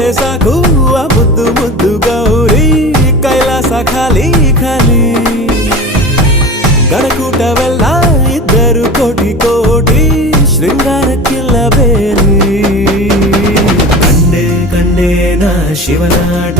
ಸಿಕ್ಕರೆ ಸಾಕು ಆ ಮುದ್ದು ಮುದ್ದು ಗೌರಿ ಕೈಲಾಸ ಖಾಲಿ ಖಾಲಿ ಗಣಕೂಟವೆಲ್ಲ ಇದ್ದರು ಕೋಟಿ ಕೋಟಿ ಶೃಂಗಾರಕ್ಕಿಲ್ಲ ಬೇಲಿ ಕಂಡೆ ಕಂಡೆ ನಾ ಶಿವನಾಟ